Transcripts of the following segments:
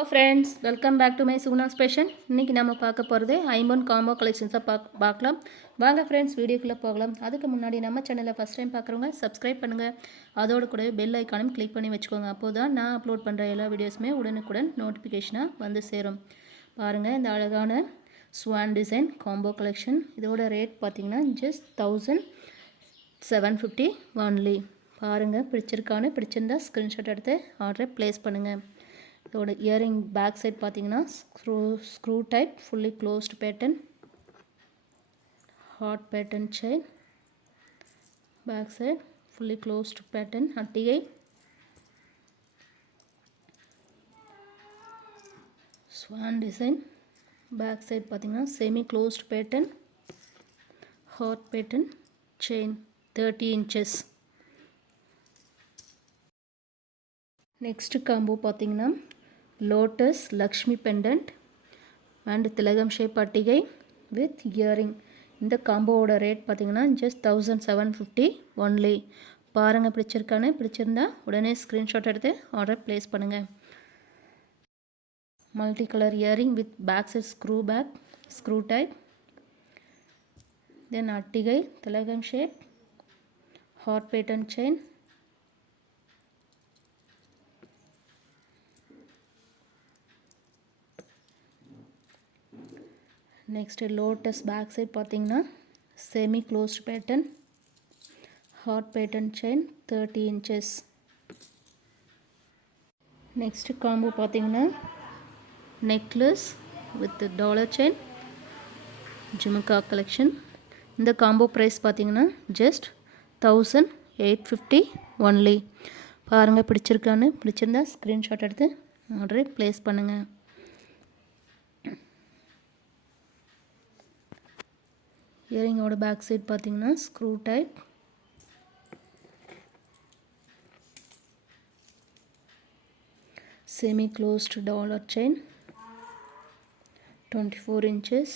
Hello friends, welcome back to my Sugna Fashion. இன்னைக்கு நாம பார்க்க போறது ஐம்பொன் காம்போ கலெக்ஷன்ஸை பார்க்கலாம். வாங்க ஃப்ரெண்ட்ஸ் வீடியோக்குள்ளே போகலாம். அதுக்கு முன்னாடி நம்ம சேனலை ஃபஸ்ட் டைம் பார்க்குறவங்க சப்ஸ்கிரைப் பண்ணுங்கள். அதோடு கூட பெல் ஐக்கானும் கிளிக் பண்ணி வச்சுக்கோங்க. அப்போ தான் நான் அப்லோட் பண்ணுற எல்லா வீடியோஸுமே உடனுக்குடன் நோட்டிஃபிகேஷனாக வந்து சேரும். பாருங்கள் இந்த அழகான ஸ்வான் டிசைன் காம்போ கலெக்ஷன். இதோட ரேட் பார்த்தீங்கன்னா ஜஸ்ட் 1750 ஒன்லி. பாருங்கள் பிடிச்சிருந்தா ஸ்க்ரீன்ஷாட் எடுத்து ஆர்டரை ப்ளேஸ் பண்ணுங்கள். இதோட இயரிங் பேக் சைட் பார்த்தீங்கன்னா screw type fully closed pattern, heart pattern chain, back side fully closed pattern அட்டிகை, ஸ்வான் டிசைன், பேக் சைட் பார்த்தீங்கன்னா semi closed pattern, heart pattern chain 30 inches. Next combo பார்த்தீங்கன்னா lotus Lakshmi pendant and திலகம் shape அட்டிகை with earring. இந்த காம்போவோட rate பார்த்தீங்கன்னா just 1750 only. பாருங்கள் பிடிச்சிருந்தா உடனே ஸ்க்ரீன்ஷாட் எடுத்து ஆர்டர் ப்ளேஸ் பண்ணுங்கள். Multi colour earring with back side screw type, then அட்டிகை திலகம் shape, heart pattern chain, next lotus back side பார்த்தீங்கன்னா semi closed pattern, heart pattern chain 30 inches. Next combo பார்த்தீங்கன்னா necklace with dollar chain jhumka collection. இந்த combo price பார்த்தீங்கன்னா just 1850 only. பாருங்கள் பிடிச்சிருந்தா screenshot எடுத்து ஆர்டரை ப்ளேஸ் பண்ணுங்கள். இயரிங்கோட பேக் சைட் பார்த்தீங்கன்னா screw type, semi closed dollar chain 24 inches.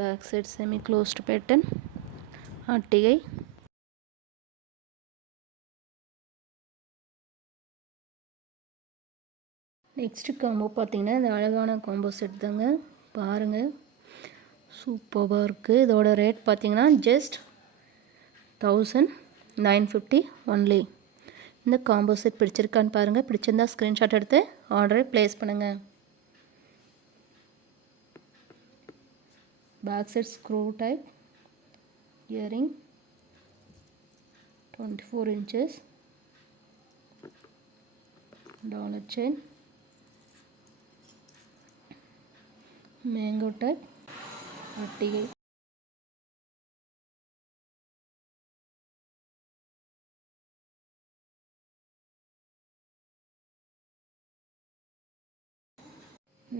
Back side semi closed pattern அட்டிகை. நெக்ஸ்ட்டு காம்போ பார்த்தீங்கன்னா இந்த அழகான காம்போ செட் தாங்க. பாருங்கள் சூப்பராக இருக்குது. இதோட ரேட் பார்த்தீங்கன்னா ஜஸ்ட் 1950 ஒன்லி. இந்த காம்போ செட் பிடிச்சிருக்கான்னு பாருங்கள். பிடிச்சிருந்தா ஸ்க்ரீன்ஷாட் எடுத்து ஆர்டரை ப்ளேஸ் பண்ணுங்கள். Back side screw type earring 24 inches, dollar chain, mango type அட்டிகை.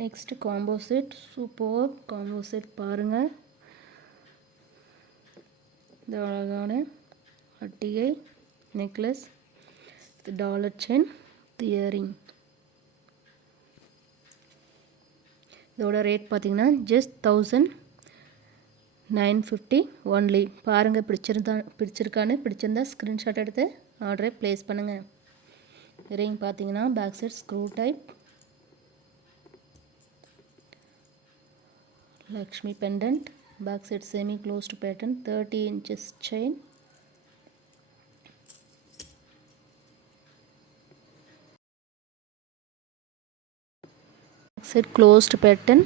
Next combo set super combo set பாருங்கள். இந்த அழகான அட்டிகை நெக்லஸ் டாலர் செயின் இயரிங். இதோட ரேட் பார்த்தீங்கன்னா ஜஸ்ட் 1950 ஒன்லி. பாருங்கள் பிடிச்சிருந்தா ஸ்க்ரீன்ஷாட் எடுத்து ஆர்டரை ப்ளேஸ் பண்ணுங்கள். இயரிங் பார்த்தீங்கன்னா back side screw type, Lakshmi pendant, back side semi closed pattern 30 inches chain, set closed pattern,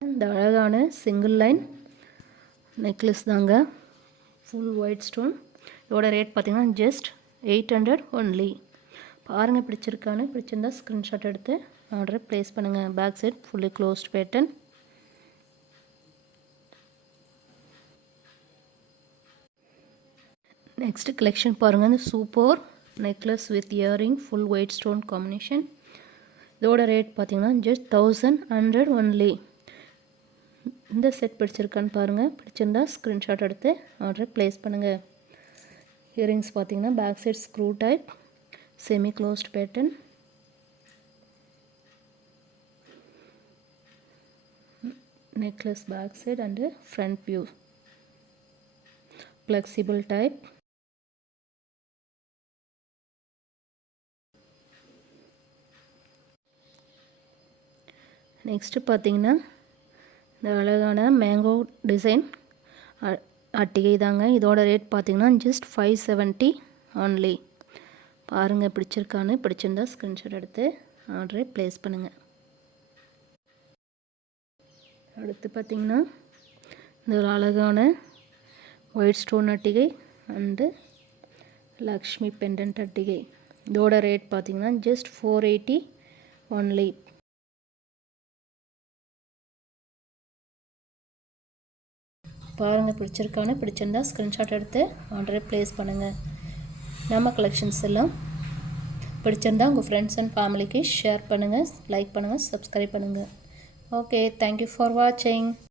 இந்த அழகான சிங்கிள் லைன் நெக்லஸ் தாங்க, ஃபுல் ஒயிட் ஸ்டோன். இதோட ரேட் பார்த்தீங்கன்னா ஜஸ்ட் 800 ஒன்லி. பாருங்கள் பிடிச்சிருந்தா ஸ்க்ரீன்ஷாட் எடுத்து ஆர்டரை ப்ளேஸ் பண்ணுங்கள். Back side fully closed pattern. Next collection பாருங்கள். இந்த super necklace with earring full white stone combination. இதோட ரேட் பார்த்தீங்கன்னா ஜஸ்ட் 1100 ஒன்லி. இந்த செட் பிடிச்சிருக்கான்னு பாருங்கள். பிடிச்சிருந்தா ஸ்க்ரீன்ஷாட் எடுத்து ஆர்டரை ப்ளேஸ் பண்ணுங்கள். இயரிங்ஸ் பார்த்தீங்கன்னா back side screw type semi closed pattern, necklace back side and front view, flexible type. Next பார்த்தீங்கன்னா இந்த அழகான மேங்கோ டிசைன் அட்டிகை தாங்க. இதோட ரேட் பார்த்தீங்கன்னா ஜஸ்ட் 570 only. பாருங்கள் பிடிச்சிருக்கான்னு, பிடிச்சிருந்தா ஸ்க்ரீன்ஷாட் எடுத்து ஆர்டரை ப்ளேஸ் பண்ணுங்கள். அடுத்து பார்த்திங்கன்னா இந்த ஒரு அழகான ஒயிட் ஸ்டோன் அட்டிகை அண்டு லக்ஷ்மி பெண்டன்ட் அட்டிகை. இதோட ரேட் பார்த்திங்கன்னா ஜஸ்ட் 480 only. பாருங்கள் பிடிச்சிருக்கான்னு, பிடிச்சிருந்தா ஸ்க்ரீன்ஷாட் எடுத்து ஆர்டரை ப்ளேஸ் பண்ணுங்கள். நம்ம கலெக்ஷன்ஸ் எல்லாம் பிடிச்சிருந்தா உங்கள் ஃப்ரெண்ட்ஸ் அண்ட் ஃபேமிலிக்கு ஷேர் பண்ணுங்கள், லைக் பண்ணுங்கள், சப்ஸ்கிரைப் பண்ணுங்கள். ஓகே, தேங்க்யூ ஃபார் வாட்சிங்.